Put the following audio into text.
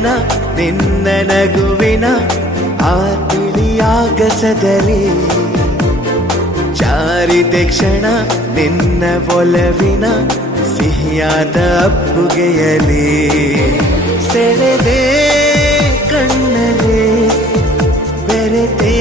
ಕ್ಷಣ ನಿನ್ನ ನಗುವಿನ ಆ ತಿಳಿಯಾಗಸದಲ್ಲಿ ಜಾರಿದೆ ಕ್ಷಣ ನಿನ್ನ ಒಲವಿನ ಸಿಹಿಯಾದ ಅಪ್ಪುಗೆಯಲಿ ಸೆಳೆದೆ ಕಣ್ಣಲೆ ಬೆರೆತೆ